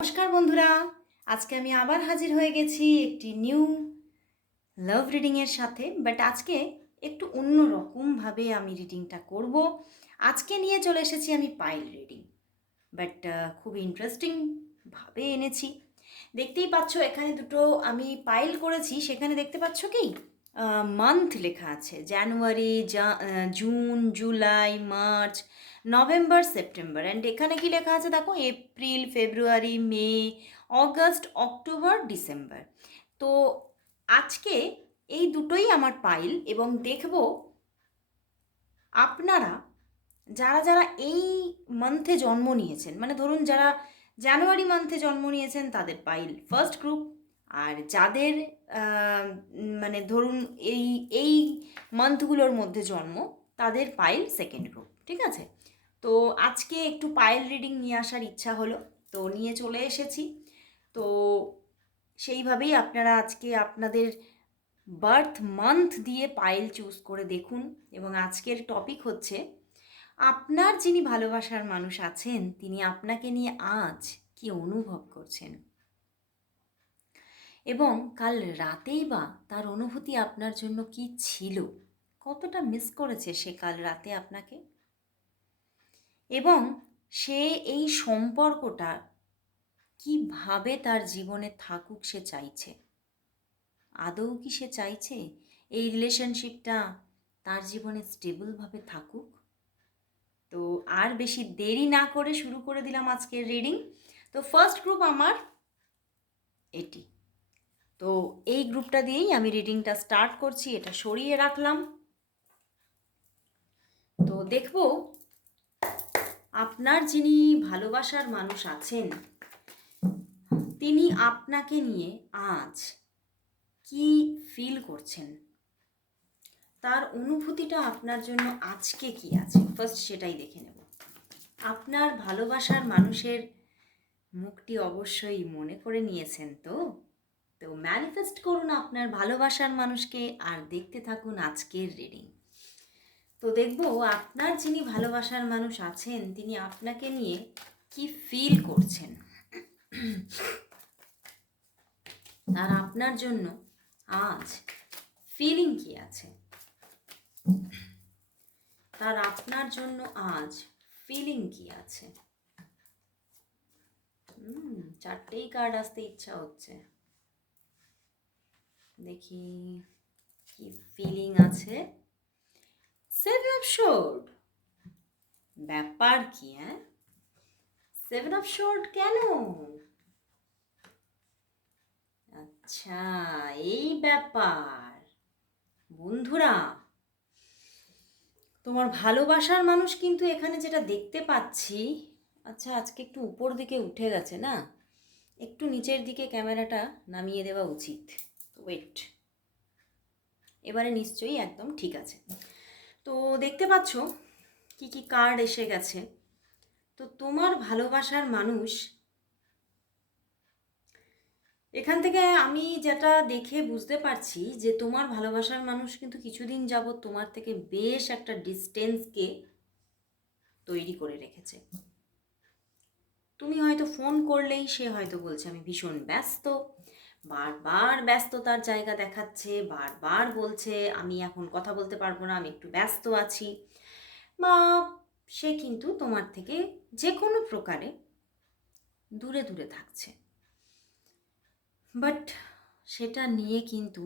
নমস্কার বন্ধুরা, আজকে আমি আবার হাজির হয়ে গেছি একটি নিউ লাভ রিডিংয়ের সাথে বাট আজকে একটু অন্য রকমভাবে আমি রিডিংটা করব। আজকে নিয়ে চলে এসেছি আমি পাইল রিডিং বাট খুব ইন্টারেস্টিংভাবে এনেছি। দেখতেই পাচ্ছ, এখানে দুটো আমি পাইল করেছি, সেখানে দেখতে পাচ্ছ কি? মান্থ লেখা আছে January June July March November, September. And এখানে কি লেখা আছে দেখো? April, February, May, August, October, December. তো আজকে এই দুটোই আমার পাইল এবং দেখব আপনারা যারা যারা এই মান্থে জন্ম নিয়েছেন মানে ধরুন যারা জানুয়ারি মান্থে জন্ম নিয়েছেন, তাদের পাইল। ফার্স্ট গ্রুপ আর যাদের মানে ধরুন এই এই মান্থগুলোর মধ্যে জন্ম, তাদের পাইল সেকেন্ড গ্রুপ ঠিক আছে? তো আজকে একটু পায়েল রিডিং নিয়ে আসার ইচ্ছা হলো। তো নিয়ে চলে এসেছি। তো সেইভাবেই আপনারা আজকে আপনাদের বার্থ মান্থ দিয়ে পায়েল চুজ করে দেখুন এবং আজকের টপিক হচ্ছে, আপনার যিনি ভালোবাসার মানুষ আছেন, তিনি আপনাকে নিয়ে আজ কি অনুভব করছেন? এবং কাল রাতেই বা তার অনুভূতি আপনার জন্য কি ছিল? কতটা মিস করেছে সে কাল রাতে আপনাকে? এবং সে এই সম্পর্কটা কীভাবে তার জীবনে থাকুক সে চাইছে? আদৌ কি সে চাইছে এই রিলেশনশিপটা তার জীবনে স্টেবলভাবে থাকুক? তো আর বেশি দেরি না করে শুরু করে দিলাম আজকের রিডিং তো ফার্স্ট গ্রুপ আমার এটি। তো এই গ্রুপটা দিয়েই আমি রিডিংটা স্টার্ট করছি, এটা সরিয়ে রাখলাম। তো দেখব আপনার যিনি ভালোবাসার মানুষ আছেন, তিনি আপনাকে নিয়ে আজ কি ফিল করছেন? তার অনুভূতিটা আপনার জন্য আজকে কি আছে? ফার্স্ট সেটাই দেখে নেব। আপনার ভালোবাসার মানুষের মুখটি অবশ্যই মনে করে নিয়েছেন তো? তো ম্যানিফেস্ট করুন আপনার ভালোবাসার মানুষকে আর দেখতে থাকুন আজকের রিডিং তো দেখব আপনার যিনি ভালোবাসার মানুষ আছেন, তিনি আপনাকে নিয়ে কি ফিল করছেন? আর আপনার জন্য আজ ফিলিং কি আছে? তার আপনার জন্য আজ ফিলিং কি আছে? চারটেই কার্ড আসতে ইচ্ছা হচ্ছে। দেখি কি ফিলিং আছে। সেভেন অফ শোর্ড ব্যাপার কি হ্যাঁ? সেভেন অফ শোর্ড কেন? আচ্ছা এই ব্যাপার। বন্ধুরা, তোমার ভালোবাসার মানুষ কিন্তু এখানে যেটা দেখতে পাচ্ছি আচ্ছা আজকে একটু উপর দিকে উঠে গেছে না? একটু নিচের দিকে ক্যামেরাটা নামিয়ে দেওয়া উচিত। ওয়েট এবারে নিশ্চয়ই একদম ঠিক আছে। তো দেখতে পাচ্ছ কি কি কার্ড এসে গেছে। তো তোমার ভালোবাসার মানুষ, এখান থেকে আমি যেটা দেখে বুঝতে পারছি যে তোমার ভালোবাসার মানুষ কিন্তু কিছুদিন যাবৎ তোমার থেকে বেশ একটা ডিস্টেন্সকে তৈরি করে রেখেছে। তুমি হয়তো ফোন করলেই সে হয়তো বলছে, আমি ভীষণ ব্যস্ত। বারবার ব্যস্ততার জায়গা দেখাচ্ছে, বারবার বলছে, আমি এখন কথা বলতে পারব না, আমি একটু ব্যস্ত আছি। বা সে কিন্তু তোমার থেকে যে কোনো প্রকারে দূরে দূরে থাকছে। বাট সেটা নিয়ে কিন্তু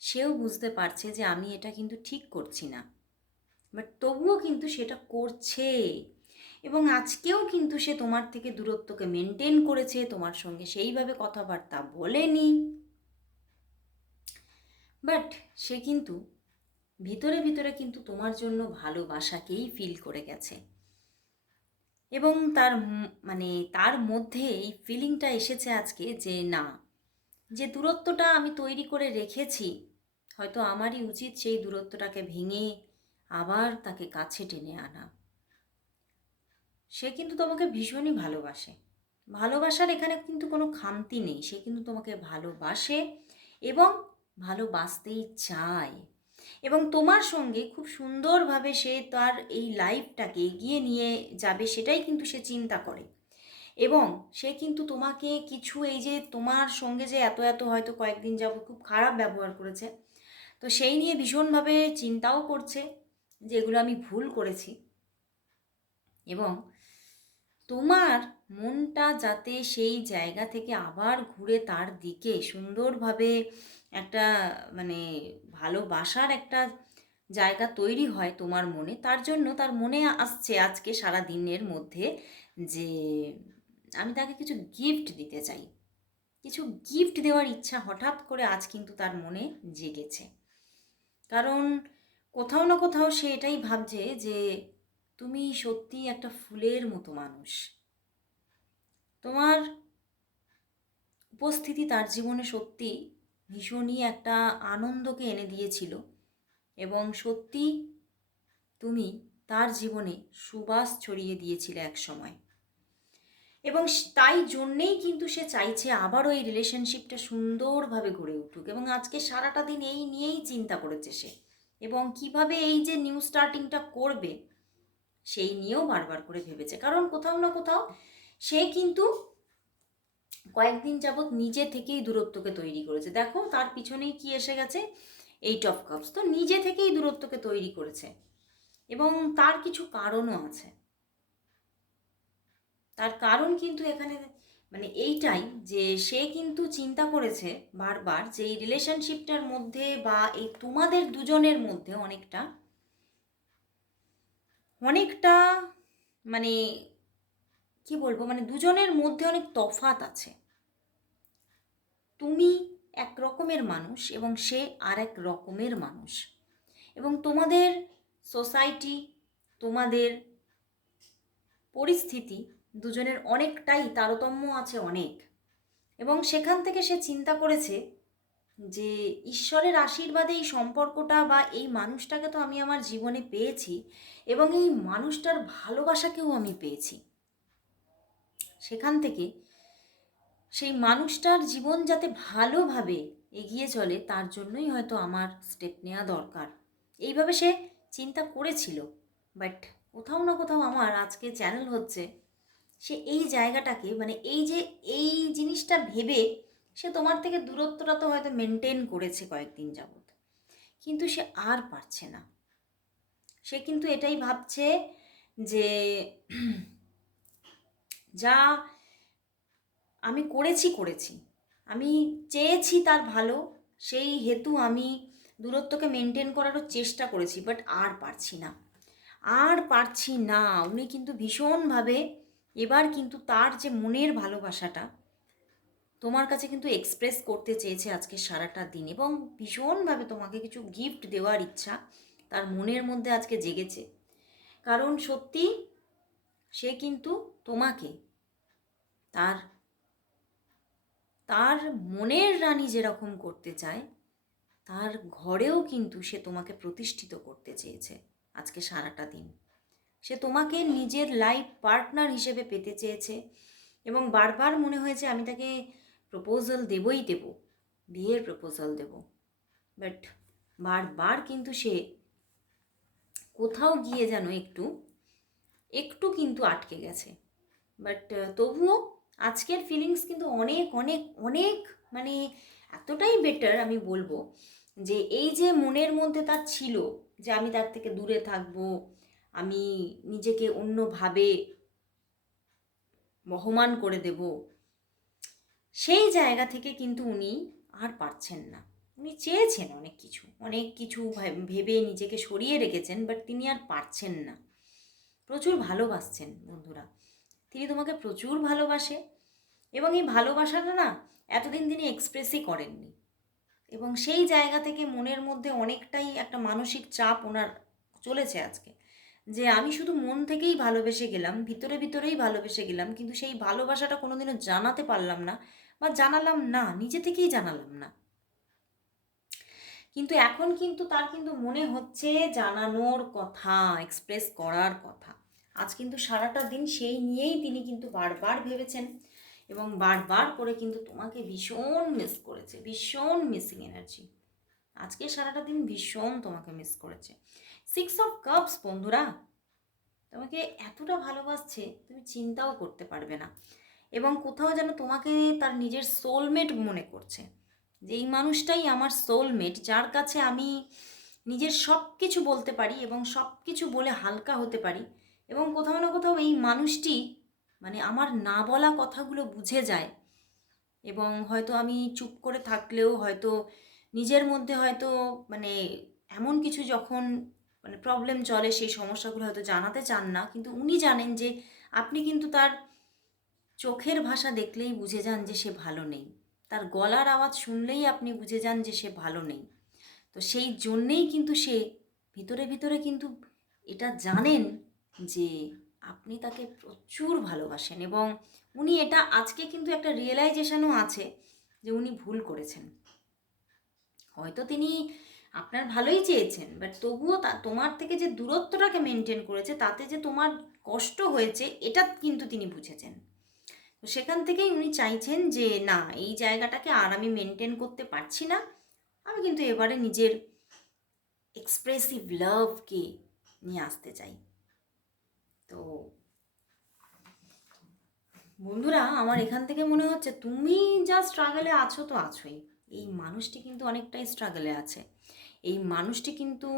সেও বুঝতে পারছে যে আমি এটা কিন্তু ঠিক করছি না। বাট তবুও কিন্তু সেটা করছে। এবং আজকেও কিন্তু সে তোমার থেকে দূরত্বকে মেনটেন করেছে, তোমার সঙ্গে সেইভাবে কথাবার্তা বলেনি। বাট সে কিন্তু ভিতরে ভিতরে কিন্তু তোমার জন্য ভালোবাসাকেই ফিল করে গেছে। এবং তার মানে তার মধ্যে এই ফিলিংটা এসেছে আজকে যে না, যে দূরত্বটা আমি তৈরি করে রেখেছি, হয়তো আমারই উচিত সেই দূরত্বটাকে ভেঙে আবার তাকে কাছে টেনে আনা। সে কিন্তু তোমাকে ভীষণই ভালোবাসে। ভালোবাসার এখানে কিন্তু কোনো খামতি নেই, সে কিন্তু তোমাকে ভালোবাসে এবং ভালোবাসতেই চায়। এবং তোমার সঙ্গে খুব সুন্দরভাবে সে তার এই লাইফটাকে এগিয়ে নিয়ে যাবে সেটাই কিন্তু সে চিন্তা করে। এবং সে কিন্তু তোমাকে কিছু এই যে তোমার সঙ্গে যে এত এত হয়তো কয়েকদিন যাব খুব খারাপ ব্যবহার করেছে, তো সেই নিয়ে ভীষণভাবে চিন্তাও করছে যে এগুলো আমি ভুল করেছি। এবং তোমার মনটা যাতে সেই জায়গা থেকে আবার ঘুরে তার দিকে সুন্দরভাবে একটা মানে ভালোবাসার একটা জায়গা তৈরি হয় তোমার মনে, তার জন্য তার মনে আসছে আজকে সারা দিনের মধ্যে যে আমি তাকে কিছু গিফট দিতে চাই। কিছু গিফট দেওয়ার ইচ্ছা হঠাৎ করে আজ কিন্তু তার মনে জেগেছে। কারণ কোথাও না কোথাও সে এটাই ভাবছে যে তুমি সত্যি একটা ফুলের মতো মানুষ। তোমার উপস্থিতি তার জীবনে সত্যি ভীষণই একটা আনন্দকে এনে দিয়েছিল এবং সত্যি তুমি তার জীবনে সুবাস ছড়িয়ে দিয়েছিলে এক সময়। এবং তাই জন্যেই কিন্তু সে চাইছে আবারও এই রিলেশনশিপটা সুন্দরভাবে গড়ে উঠুক এবং আজকে সারাটা দিন এই নিয়েই চিন্তা করেছে সে। এবং কীভাবে এই যে নিউ স্টার্টিংটা করবে সেই নিয়েও বারবার করে ভেবেছে। কারণ কোথাও না কোথাও সে কিন্তু কয়েকদিন যাবৎ নিজে থেকেই দূরত্বকে তৈরি করেছে। দেখো, তার পিছনেই কি এসে গেছে? এইট অফ কাপস তো নিজে থেকেই দূরত্বকে তৈরি করেছে। এবং তার কিছু কারণও আছে। তার কারণ কিন্তু এখানে মানে এইটাই যে সে কিন্তু চিন্তা করেছে বারবার যে এই রিলেশনশিপটার মধ্যে বা এই তোমাদের দুজনের মধ্যে অনেকটা অনেকটা মানে কি বলব মানে দুজনের মধ্যে অনেক তফাত আছে। তুমি এক রকমের মানুষ এবং সে আর এক রকমের মানুষ। এবং তোমাদের সোসাইটি, তোমাদের পরিস্থিতি দুজনের অনেকটাই তারতম্য আছে অনেক। এবং সেখান থেকে সে চিন্তা করেছে যে ঈশ্বরের আশীর্বাদে এই সম্পর্কটা বা এই মানুষটাকে তো আমি আমার জীবনে পেয়েছি এবং এই মানুষটার ভালোবাসাকেও আমি পেয়েছি। সেখান থেকে সেই মানুষটার জীবন যাতে ভালোভাবে এগিয়ে চলে, তার জন্যই হয়তো আমার স্টেপ নেওয়া দরকার। এইভাবে সে চিন্তা করেছিল বাট কোথাও না কোথাও আমার আজকে চ্যানেল হচ্ছে, সে এই জায়গাটাকে মানে এই যে এই জিনিসটা ভেবে সে তোমার থেকে দূরত্বটা তো হয়তো মেনটেন করেছে কয়েকদিন যাবৎ কিন্তু সে আর পারছে না। সে কিন্তু এটাই ভাবছে যে যা আমি করেছি করেছি। আমি চেয়েছি তার ভালো, সেই হেতু আমি দূরত্বকে মেনটেন করারও চেষ্টা করেছি বাট আর পারছি না। আর পারছি না। উনি কিন্তু ভীষণভাবে এবার কিন্তু তার যে মনের ভালোবাসাটা তোমার কাছে কিন্তু এক্সপ্রেস করতে চেয়েছে আজকে সারাটা দিন এবং ভীষণভাবে তোমাকে কিছু গিফট দেওয়ার ইচ্ছা, তার মনের মধ্যে আজকে জেগেছে। কারণ সত্যি সে কিন্তু তোমাকে, তার তার মনের রানী যেরকম করতে চায়, তার ঘরেও কিন্তু সে তোমাকে প্রতিষ্ঠিত করতে চেয়েছে আজকে সারাটা দিন। সে তোমাকে নিজের লাইফ পার্টনার হিসেবে পেতে চেয়েছে এবং বারবার মনে হয়েছে আমি তাকে প্রপোজাল দেবই দেব, বিয়ের প্রপোজাল দেব। বাট বারবার কিন্তু সে কোথাও গিয়ে যেন একটু একটু কিন্তু আটকে গেছে। বাট তবুও আজকের ফিলিংস কিন্তু অনেক অনেক অনেক মানে এতটাই বেটার আমি বলব যে এই যে মনের মধ্যে তার ছিল যে আমি তার থেকে দূরে থাকব, আমি নিজেকে অন্যভাবে বহমান করে দেব সেই জায়গা থেকে কিন্তু উনি আর পারছেন না। উনি চেয়েছেন অনেক কিছু অনেক কিছু ভেবে নিজেকে সরিয়ে রেখেছেন বাট তিনি আর পারছেন না। প্রচুর ভালোবাসছেন বন্ধুরা। তিনি তোমাকে প্রচুর ভালোবাসে এবং এই ভালোবাসাটা না এতদিন তিনি এক্সপ্রেসই করেননি। এবং সেই জায়গা থেকে মনের মধ্যে অনেকটাই একটা মানসিক চাপ ওনার চলেছে আজকে। যে আমি শুধু মন থেকেই ভালোবেসে গেলাম, ভিতরে ভিতরেই ভালোবেসে গেলাম, কিন্তু সেই ভালোবাসাটা কোনোদিনও জানাতে পারলাম না বা জানালাম না, নিজে থেকেই জানালাম না। কিন্তু এখন কিন্তু তার কিন্তু মনে হচ্ছে জানানোর কথা এক্সপ্রেস করার কথা। আজ কিন্তু সারাটা দিন সেই নিয়েই তিনি কিন্তু বারবার ভেবেছেন এবং বারবার করে কিন্তু তোমাকে ভীষণ মিস করেছে, ভীষণ মিসিং এনার্জি আজকে সারাটা দিন ভীষণ তোমাকে মিস করেছে। সিক্স অফ কাপস বন্ধুরা, তোমাকে এতটা ভালোবাসছে, তুমি চিন্তাও করতে পারবে না। এবং কোথাও যেন তোমাকে তার নিজের সোলমেট মনে করছে। যে এই মানুষটাই আমার সোলমেট যার কাছে আমি নিজের সব কিছু বলতে পারি এবং সব কিছু বলে হালকা হতে পারি এবং কোথাও না কোথাও এই মানুষটি মানে আমার না বলা কথাগুলো বুঝে যায় এবং হয়তো আমি চুপ করে থাকলেও হয়তো নিজের মধ্যে হয়তো মানে এমন কিছু যখন মানে প্রবলেম চলে সেই সমস্যাগুলো হয়তো জানাতে চান না। কিন্তু উনি জানেন যে আপনি কিন্তু তার চোখের ভাষা দেখলেই বুঝে যান যে সে ভালো নেই। তার গলার আওয়াজ শুনলেই আপনি বুঝে যান যে সে ভালো নেই। তো সেই জন্যেই কিন্তু সে ভিতরে ভিতরে কিন্তু এটা জানেন যে আপনি তাকে প্রচুর ভালোবাসেন এবং উনি এটা আজকে কিন্তু একটা রিয়েলাইজেশনও আছে যে উনি ভুল করেছেন। হয়তো তিনি আপনার ভালোই চেয়েছেন বাট তবুও তা, তোমার থেকে যে দূরত্বটাকে মেনটেন করেছে, তাতে যে তোমার কষ্ট হয়েছে, এটা কিন্তু তিনি বুঝেছেন। তো সেখান থেকেই উনি চাইছেন যে, না, এই জায়গাটাকে আর আমি মেনটেন করতে পারছি না। আমি কিন্তু এবারে নিজের এক্সপ্রেসিভ লাভকে নিয়ে আসতে চাই। তো বন্ধুরা, আমার এখান থেকে মনে হচ্ছে তুমি যা স্ট্রাগলে আছো তো আছোই। এই মানুষটি কিন্তু অনেকটাই স্ট্রাগলে আছে। এই মানুষটি কিন্তু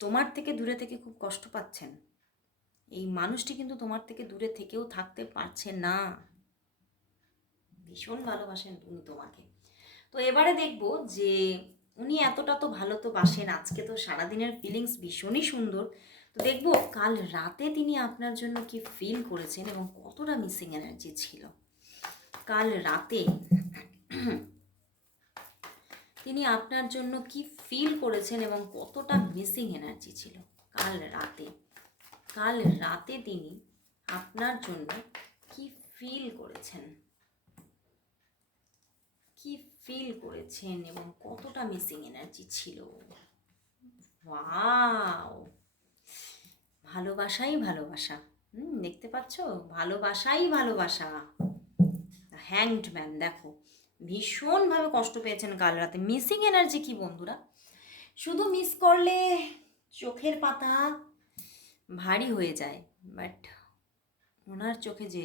তোমার থেকে দূরে থেকে খুব কষ্ট পাচ্ছেন। এই মানুষটি কিন্তু তোমার থেকে দূরে থেকেও থাকতে পারছে না। ভীষণ ভালোবাসেন উনি তোমাকে। তো এবারে দেখব যে উনি এতটা তো ভালো তো বাসেন, আজকে তো সারাদিনের ফিলিংস ভীষণই সুন্দর। তো দেখব কাল রাতে তিনি আপনার জন্য কি ফিল করেছেন এবং কতটা মিসিং এনার্জি ছিল। কাল রাতে তিনি আপনার জন্য কি ফিল করেছেন এবং কতটা মিসিং এনার্জি ছিল। কাল রাতে কাল রাতে তিনি আপনার জন্য কি ফিল করেছেন? কি ফিল করেছেন এবং কতটা মিসিং এনার্জি ছিল? ভালোবাসাই ভালোবাসা। হুম, দেখতে পাচ্ছ? ভালোবাসাই ভালোবাসা। হ্যাংড ম্যান দেখো। ভীষণভাবে কষ্ট পেয়েছেন কাল রাতে। মিসিং এনার্জি কি বন্ধুরা? শুধু মিস করলে চোখের পাতা ভারী হয়ে যায় বাট ওনার চোখে যে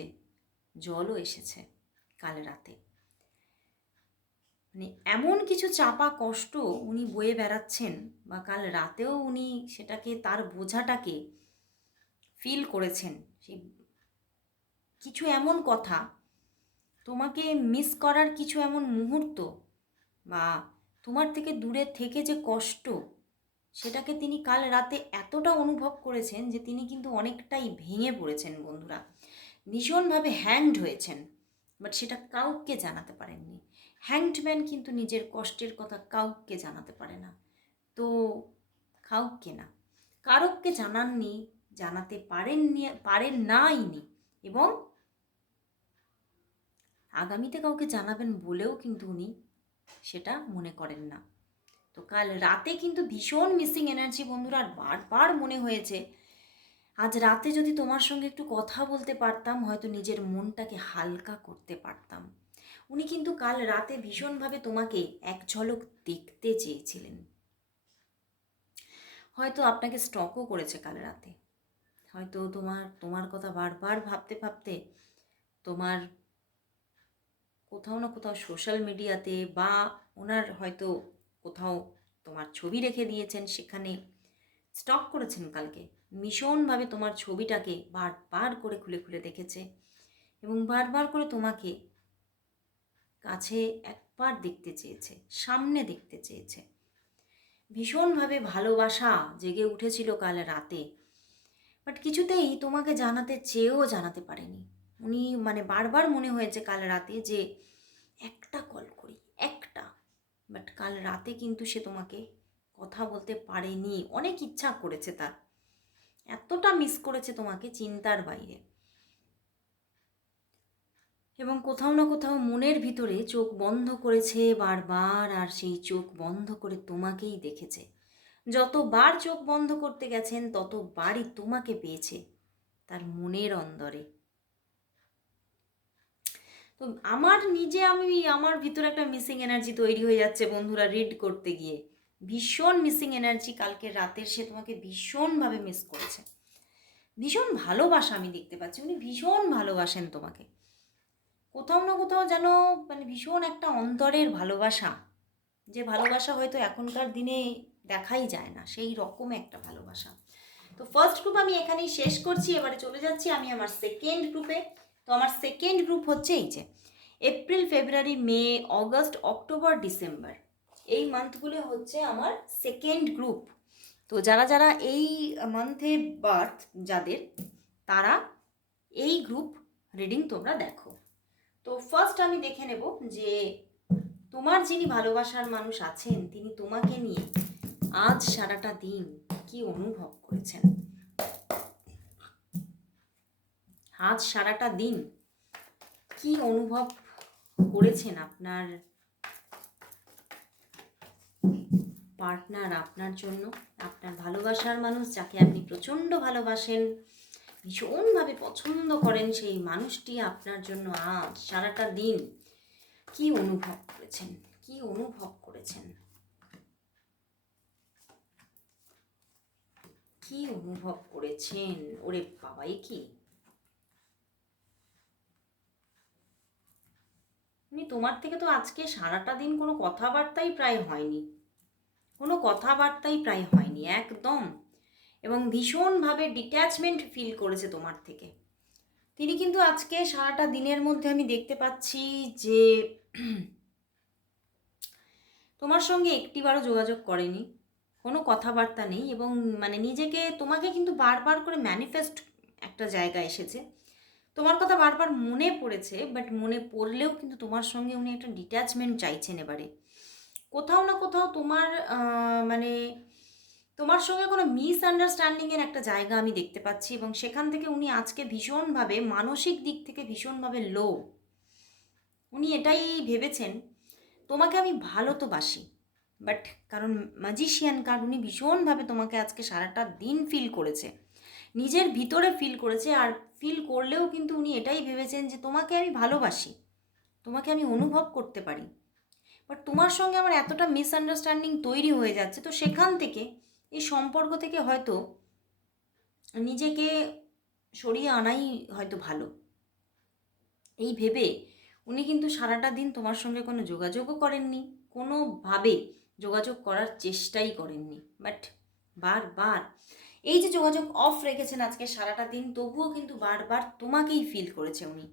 জলও এসেছে কাল রাতে। মানে এমন কিছু চাপা কষ্ট উনি বয়ে বেড়াচ্ছেন বা কাল রাতেও উনি সেটাকে, তার বোঝাটাকে ফিল করেছেন, সেই কিছু এমন কথা, তোমাকে মিস করার কিছু এমন মুহূর্ত বা তোমার থেকে দূরে থেকে যে কষ্ট, সেটাকে তিনি কাল রাতে এতটা অনুভব করেছেন যে তিনি কিন্তু অনেকটাই ভেঙে পড়েছেন বন্ধুরা। ভীষণভাবে হ্যাংড হয়েছেন বাট সেটা কাউকে জানাতে পারেননি। হ্যাংডম্যান কিন্তু নিজের কষ্টের কথা কাউকে জানাতে পারে না। তো কাউকে না। কারোকে জানাননি, জানাতে পারেননি, পারেন নাইনি এবং আগামীতে কাউকে জানাবেন বলেও কিন্তু উনি সেটা মনে করেন না। তো কাল রাতে কিন্তু ভীষণ মিসিং এনার্জি বন্ধুরা, আর বারবার মনে হয়েছে। আজ রাতে যদি তোমার সঙ্গে একটু কথা বলতে পারতাম, হয়তো নিজের মনটাকে হালকা করতে পারতাম। উনি কিন্তু কাল রাতে ভীষণভাবে তোমাকে এক ঝলক দেখতে চেয়েছিলেন। হয়তো আপনাকে স্টকও করেছে কাল রাতে। হয়তো তোমার তোমার কথা বারবার ভাবতে ভাবতে তোমার কোথাও না কোথাও সোশ্যাল মিডিয়াতে বা ওনার হয়তো কোথাও তোমার ছবি রেখে দিয়েছেন সেখানে স্টক করেছেন কালকে। ভীষণভাবে তোমার ছবিটাকে বারবার করে খুলে খুলে দেখেছে এবং বারবার করে তোমাকে কাছে একবার দেখতে চেয়েছে, সামনে দেখতে চেয়েছে। ভীষণভাবে ভালোবাসা জেগে উঠেছিল কাল রাতে। বাট কিছুতেই তোমাকে জানাতে চেয়েও জানাতে পারেনি। উনি মানে বারবার মনে হয়েছে কাল রাতে যে একটা কল করি, একটা। বাট কাল রাতে কিন্তু সে তোমাকে কথা বলতে পারেনি। অনেক ইচ্ছা করেছে তার। এতটা মিস করেছে তোমাকে চিন্তার বাইরে। এবং কোথাও না কোথাও মনের ভিতরে চোখ বন্ধ করেছে বারবার, আর সেই চোখ বন্ধ করে তোমাকেই দেখেছে। যতবার চোখ বন্ধ করতে গেছেন, ততবারই তোমাকে পেয়েছে তার মনের অন্দরে। তো আমার নিজে আমি, আমার ভিতরে একটা মিসিং এনার্জি তৈরি হয়ে যাচ্ছে বন্ধুরা রিড করতে গিয়ে। ভীষণ মিসিং এনার্জি কালকে রাতের সে তোমাকে ভীষণভাবে মিস করেছে। ভীষণ ভালোবাসা আমি দেখতে পাচ্ছি। উনি ভীষণ ভালোবাসেন তোমাকে। কোথাও না কোথাও যেন মানে ভীষণ একটা অন্তরের ভালোবাসা। যে ভালোবাসা হয়তো এখনকার দিনে দেখাই যায় না, সেই রকম একটা ভালোবাসা। তো ফার্স্ট গ্রুপ আমি এখানেই শেষ করছি, এবারে চলে যাচ্ছি আমি আমার সেকেন্ড গ্রুপে তো আমার সেকেন্ড গ্রুপ হচ্ছে এই যে April February May August October December এই মান্থগুলো হচ্ছে আমার সেকেন্ড গ্রুপ তো যারা যারা এই মান্থে বার্থ যাদের, তারা এই গ্রুপ রিডিং তোমরা দেখো। তো ফার্স্ট আমি দেখে নেব যে তোমার যিনি ভালোবাসার মানুষ আছেন, তিনি তোমাকে নিয়ে আজ সারাটা দিন কি অনুভব করেছেন? আজ সারাটা দিন কি অনুভব করেছেন আপনার পার্টনার আপনার জন্য, আপনার ভালোবাসার মানুষ যাকে আপনি প্রচণ্ড ভালোবাসেন? ভীষণভাবে পছন্দ করেন সেই মানুষটি আপনার জন্য আজ, সারাটা দিন। কি অনুভব করেছেন? কি অনুভব করেছেন? কি অনুভব করেছেন? ওরে বাবাই কি? উনি তোমার থেকে তো আজকে সারাটা দিন কোনো কথাবার্তাই প্রায় হয়নি। কোনো কথাবার্তাই প্রায় হয়নি, একদম। এবং ভীষণভাবে ডিট্যাচমেন্ট ফিল করেছে তোমার থেকে। তিনি কিন্তু আজকে সারাটা দিনের মধ্যে আমি দেখতে পাচ্ছি যে তোমার সঙ্গে একটিবারও যোগাযোগ করেনি, কোনো কথাবার্তা নেই এবং মানে নিজেকে, তোমাকে কিন্তু বারবার করে ম্যানিফেস্ট একটা জায়গা এসেছে। তোমার কথা বারবার মনে পড়েছে বাট মনে পড়লেও কিন্তু তোমার সঙ্গে উনি একটা ডিট্যাচমেন্ট চাইছেন এবারে। কোথাও না কোথাও তোমার মানে তোমার সঙ্গে কোনো মিসআন্ডারস্ট্যান্ডিংয়ের একটা জায়গা আমি দেখতে পাচ্ছি এবং সেখান থেকে উনি আজকে ভীষণভাবে মানসিক দিক থেকে ভীষণভাবে লো উনি এটাই ভেবেছেন, তোমাকে আমি ভালো তো বাসি বাট কারণ ম্যাজিশিয়ান কার্ড উনি ভীষণভাবে তোমাকে আজকে সারাটা দিন ফিল করেছে, নিজের ভিতরে ফিল করেছে আর ফিল করলেও কিন্তু উনি এটাই ভেবেছেন যে তোমাকে আমি ভালোবাসি তোমাকে আমি অনুভব করতে পারি। বাট তোমার সঙ্গে আমার এতটা মিসআন্ডারস্ট্যান্ডিং তৈরি হয়ে যাচ্ছে, তো সেখান থেকে এই সম্পর্ক থেকে হয়তো নিজেকে সরিয়ে আনাই হয়তো ভালো। এই ভেবে উনি কিন্তু সারাটা দিন তোমার সঙ্গে কোনো যোগাযোগও করেননি, কোনোভাবে যোগাযোগ করার চেষ্টাই করেননি। বাট বারবার এই যে যোগাযোগ অফ রেখেছেন আজকে সারাটা দিন, তবুও কিন্তু বারবার তোমাকেই ফিল করেছে উনি।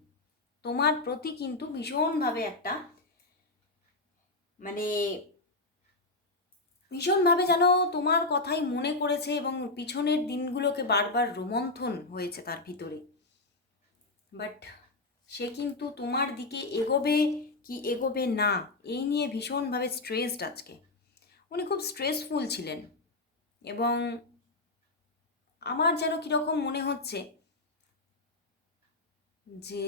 তোমার প্রতি কিন্তু ভীষণভাবে একটা মানে ভীষণভাবে যেন তোমার কথাই মনে করেছে এবং পিছনের দিনগুলোকে বারবার রোমন্থন হয়েছে তার ভিতরে। বাট সে কিন্তু তোমার দিকে এগোবে কি এগোবে না, এই নিয়ে ভীষণভাবে স্ট্রেসড আজকে। উনি খুব স্ট্রেসফুল ছিলেন এবং আমার যেন কীরকম মনে হচ্ছে যে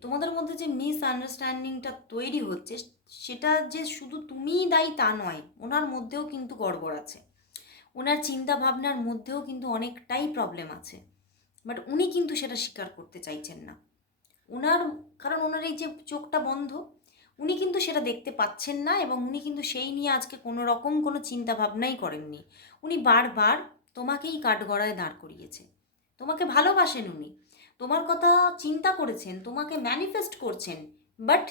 তোমাদের মধ্যে যে মিস আন্ডারস্ট্যান্ডিংটা তৈরি হচ্ছে, সেটা যে শুধু তুমিই দায়ী তা নয়, ওনার মধ্যেও কিন্তু গড়বড় আছে। ওনার চিন্তা ভাবনার মধ্যেও কিন্তু অনেকটাই প্রবলেম আছে। বাট উনি কিন্তু সেটা স্বীকার করতে চাইছেন না। ওনার, কারণ ওনার এই যে চোখটা বন্ধ, উনি কিন্তু সেটা দেখতে পাচ্ছেন না এবং উনি কিন্তু সেই নিয়ে আজকে কোনো রকম কোনো চিন্তা ভাবনাই করেননি। উনি বারবার তোমাকেই কাঠগড়ায় দাঁড় করিয়েছে। তোমাকে ভালোবাসেন উনি। তোমার কথা চিন্তা করেছেন, তোমাকে ম্যানিফেস্ট করছেন বাট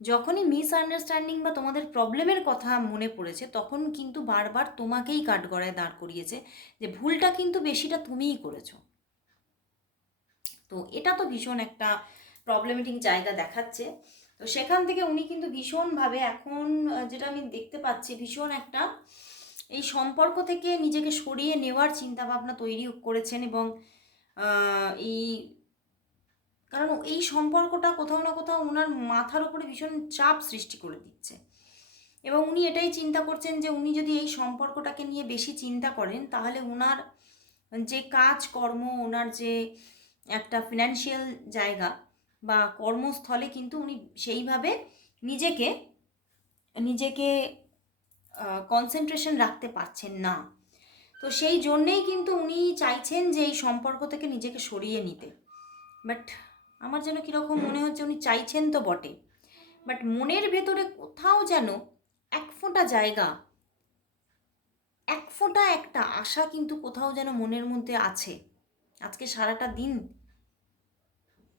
যখনই মিস আন্ডারস্ট্যান্ডিং বা তোমাদের প্রবলেমের কথা মনে পড়েছে, তখন কিন্তু বারবার তোমাকেই কাঠগড়ায় দাঁড় করিয়েছে যে ভুলটা কিন্তু বেশিটা তুমিই করেছ। তো এটা তো ভীষণ একটা প্রবলেমেটিক জায়গা দেখাচ্ছে। তো সেখান থেকে উনি কিন্তু ভীষণভাবে এখন, যেটা আমি দেখতে পাচ্ছি, ভীষণ একটা এই সম্পর্ক থেকে নিজেকে সরিয়ে নেওয়ার চিন্তাভাবনা তৈরি করেছেন এবং এই কারণ এই সম্পর্কটা কোথাও না কোথাও ওনার মাথার উপরে ভীষণ চাপ সৃষ্টি করে দিচ্ছে। এবং উনি এটাই চিন্তা করছেন যে উনি যদি এই সম্পর্কটাকে নিয়ে বেশি চিন্তা করেন, তাহলে ওনার যে কাজ কর্ম ওনার যে একটা ফিনান্সিয়াল জায়গা বা কর্মস্থলে কিন্তু উনি সেইভাবে নিজেকে নিজেকে কনসেন্ট্রেশন রাখতে পারছেন না। তো সেই জন্যেই কিন্তু উনি চাইছেন যে এই সম্পর্ক থেকে নিজেকে সরিয়ে নিতে। বাট আমার যেন কীরকম মনে হচ্ছে উনি চাইছেন তো বটে। বাট মনের ভেতরে কোথাও যেন এক ফোঁটা জায়গা, এক ফোঁটা একটা আশা কিন্তু কোথাও যেন মনের মধ্যে আছে। আজকে সারাটা দিন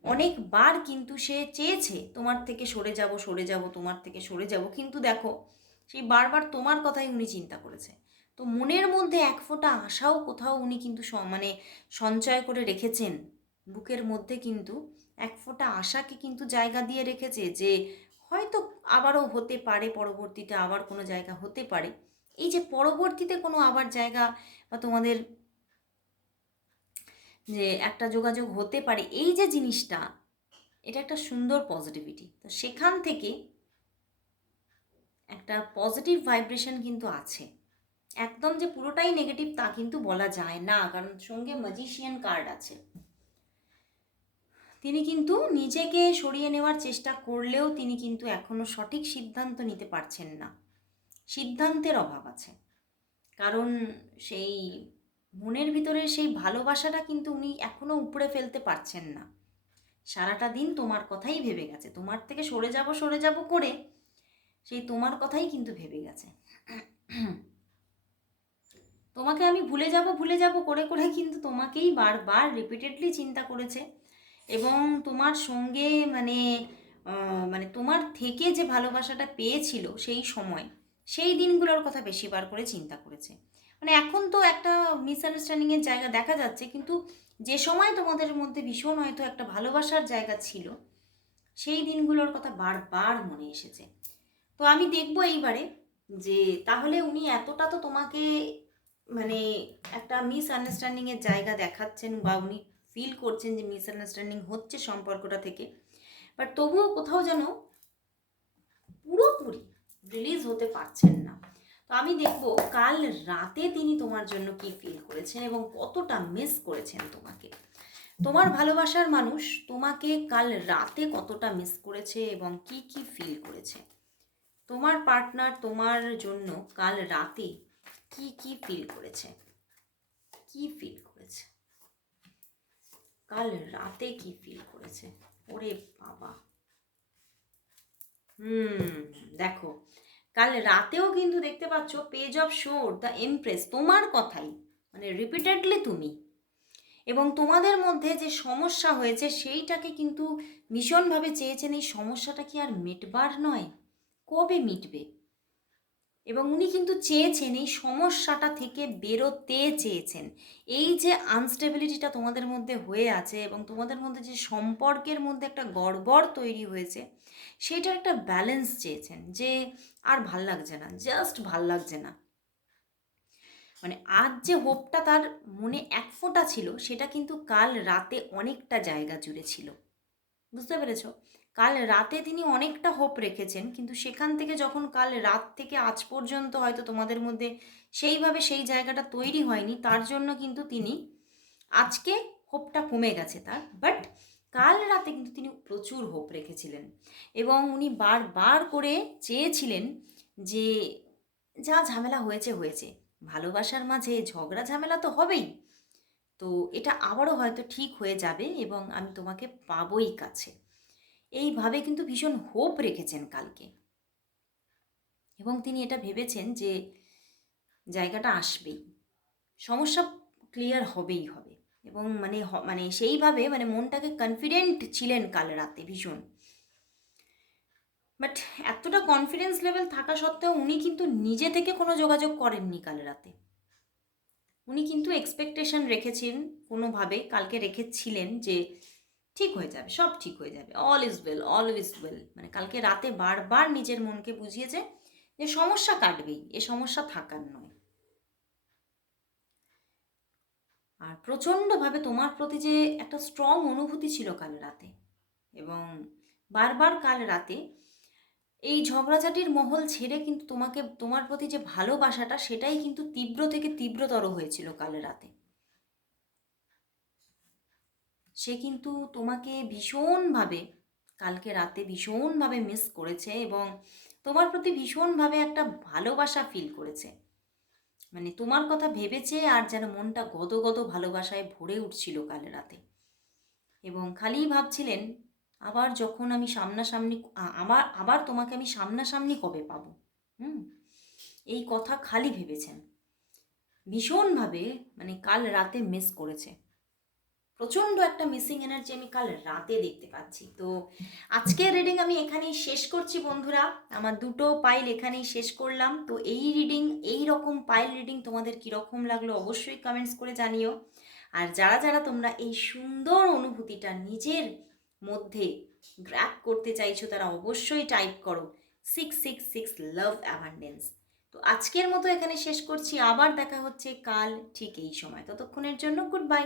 অনেকবার কিন্তু সে চেয়েছে, তোমার থেকে সরে যাব সরে যাব, তোমার থেকে সরে যাব। কিন্তু দেখো সেই বারবার তোমার কথাই উনি চিন্তা করেছে। তো মনের মধ্যে এক ফোঁটা আশাও কোথাও উনি কিন্তু মানে সঞ্চয় করে রেখেছেন। বুকের মধ্যে কিন্তু এক ফোঁটা আশাকে কিন্তু জায়গা দিয়ে রেখেছে যে হয়তো আবারও হতে পারে, পরবর্তীতে আবার কোনো জায়গা হতে পারে। এই যে পরবর্তীতে কোনো আবার জায়গা বা তোমাদের যে একটা যোগাযোগ হতে পারে, এই যে জিনিসটা, এটা একটা সুন্দর পজিটিভিটি তো সেখান থেকে একটা পজিটিভ ভাইব্রেশন কিন্তু আছে। একদম যে পুরোটাই নেগেটিভ তা কিন্তু বলা যায় না, কারণ সঙ্গে ম্যাজিশিয়ান কার্ড আছে। তিনি কিন্তু নিজেকে সরিয়ে নেওয়ার চেষ্টা করলেও তিনি কিন্তু এখনও সঠিক সিদ্ধান্ত নিতে পারছেন না। সিদ্ধান্তের অভাব আছে। কারণ সেই মনের ভিতরে সেই ভালোবাসাটা কিন্তু উনি এখনও উপরে ফেলতে পারছেন না। সারাটা দিন তোমার কথাই ভেবে গেছে। তোমার থেকে সরে যাব সরে যাব করে সেই তোমার কথাই কিন্তু ভেবে গেছে। তোমাকে আমি ভুলে যাব ভুলে যাব করে করে কিন্তু তোমাকেই বারবার রিপিটেডলি চিন্তা করেছে। এবং তোমার সঙ্গে মানে মানে তোমার থেকে যে ভালোবাসাটা পেয়েছিল সেই সময়, সেই দিনগুলোর কথা বেশি বার করে চিন্তা করেছে। মানে এখন তো একটা মিসআন্ডারস্ট্যান্ডিংয়ের জায়গা দেখা যাচ্ছে, কিন্তু যে সময় তোমাদের মধ্যে ভীষণ হয়তো একটা ভালোবাসার জায়গা ছিল, সেই দিনগুলোর কথা বারবার মনে এসেছে। তো আমি দেখব এইবারে যে তাহলে উনি এতটা তো তোমাকে মানে একটা মিসআন্ডারস্ট্যান্ডিংয়ের জায়গা দেখাচ্ছেন বা উনি ফিল করছেন যে মিসআন্ডারস্ট্যান্ডিং হচ্ছে সম্পর্কটা থেকে। বাট তবুও কোথাও যেন পুরোপুরি রিলিজ হতে পারছেন না। তো আমি দেখব কাল রাতে তিনি তোমার জন্য কি ফিল করেছেন এবং কতটা মিস করেছেন তোমাকে। তোমার ভালোবাসার মানুষ তোমাকে কাল রাতে কতটা মিস করেছে এবং কি কি ফিল করেছে? তোমার পার্টনার তোমার জন্য কাল রাতে কি কি ফিল করেছে? কি ফিল কাল রাতে কি ফিল করেছে? ওরে বাবা। হুম, দেখো, কাল রাতেও কিন্তু দেখতে পাচ্ছ page of shore the empress তোমার কথাই মানে রিপিটেডলি তুমি। এবং তোমাদের মধ্যে যে সমস্যা হয়েছে, সেইটাকে কিন্তু ভীষণভাবে চেয়েছেন, এই সমস্যাটা কি আর মিটবার নয়? কবে মিটবে? এবং উনি কিন্তু চেয়েছেন এই সমস্যাটা থেকে বেরোতে চেয়েছেন। এই যে আনস্টেবিলিটিটা তোমাদের মধ্যে হয়ে আছে এবং তোমাদের মধ্যে যে সম্পর্কের মধ্যে একটা গড়বড় তৈরি হয়েছে, সেটার একটা ব্যালেন্স চেয়েছেন যে আর ভালো লাগছে না জাস্ট ভালো লাগছে না। মানে আজ যে হোপটা তার মনে এক ফোঁটা ছিল, সেটা কিন্তু কাল রাতে অনেকটা জায়গা জুড়ে ছিল। বুঝতে পেরেছ? কাল রাতে তিনি অনেকটা হোপ রেখেছেন, কিন্তু সেখান থেকে যখন কাল রাত থেকে আজ পর্যন্ত হয়তো তোমাদের মধ্যে সেইভাবে সেই জায়গাটা তৈরি হয়নি, তার জন্য কিন্তু তিনি আজকে হোপটা কমে গেছে তার। বাট কাল রাতে কিন্তু তিনি প্রচুর হোপ রেখেছিলেন এবং উনি বারবার করে চেয়েছিলেন যে যা ঝামেলা হয়েছে হয়েছে। ভালোবাসার মাঝে ঝগড়া ঝামেলা তো হবেই। তো এটা আবারও হয়তো ঠিক হয়ে যাবে এবং আমি তোমাকে পাবই কাছে। এইভাবে কিন্তু ভীষণ হোপ রেখেছেন কালকে। এবং তিনি এটা ভেবেছেন যে জায়গাটা আসবেই। সমস্যা ক্লিয়ার হবেই হবে। এবং মানে মানে সেইভাবে মানে মনটাকে কনফিডেন্ট ছিলেন কাল রাতে ভীষণ। বাট এতটা কনফিডেন্স লেভেল থাকা সত্ত্বেও উনি কিন্তু নিজে থেকে কোনো যোগাযোগ করেননি কাল রাতে। উনি কিন্তু এক্সপেকটেশন রেখেছেন, কোনোভাবে কালকে রেখেছিলেন যে ঠিক হয়ে যাবে, সব ঠিক হয়ে যাবে all is well all is well মানে কালকে রাতে বারবার নিজের মনকে বুঝিয়েছে যে সমস্যা কাটবেই, এ সমস্যা থাকার নয়। আর প্রচণ্ডভাবে তোমার প্রতি যে একটা স্ট্রং অনুভূতি ছিল কাল রাতে এবং বারবার কাল রাতে এই ঝগড়াঝাটির মহল ছেড়ে কিন্তু তোমাকে, তোমার প্রতি যে ভালোবাসাটা সেটাই কিন্তু তীব্র থেকে তীব্রতর হয়েছিল কাল রাতে। সে কিন্তু তোমাকে ভীষণভাবে, কালকে রাতে ভীষণভাবে মিস করেছে এবং তোমার প্রতি ভীষণভাবে একটা ভালোবাসা ফিল করেছে। মানে তোমার কথা ভেবেছে আর যেন মনটা গদগদ ভালোবাসায় ভরে উঠছিল কাল রাতে। এবং খালি ভাবছিলেন, আবার যখন আমি সামনাসামনি আবার আবার তোমাকে আমি সামনাসামনি কবে পাবো? হুম? এই কথা খালি ভেবেছেন। ভীষণভাবে মানে কাল রাতে মিস করেছে। প্রচণ্ড একটা মিসিং এনার্জি আমি কাল রাতে দেখতে পাচ্ছি। তো আজকের রিডিং আমি এখানেই শেষ করছি বন্ধুরা। আমার দুটো পাইল এখানেই শেষ করলাম। তো এই রিডিং এই রকম পাইল রিডিং তোমাদের কীরকম লাগল অবশ্যই কমেন্টস করে জানিও। আর যারা যারা তোমরা এই সুন্দর অনুভূতিটা নিজের মধ্যে গ্র্যাপ করতে চাইছো, তারা অবশ্যই টাইপ করো। Six six six love abundance তো আজকের মতো এখানে শেষ করছি। আবার দেখা হচ্ছে কাল ঠিক এই সময়। ততক্ষণের জন্য গুড বাই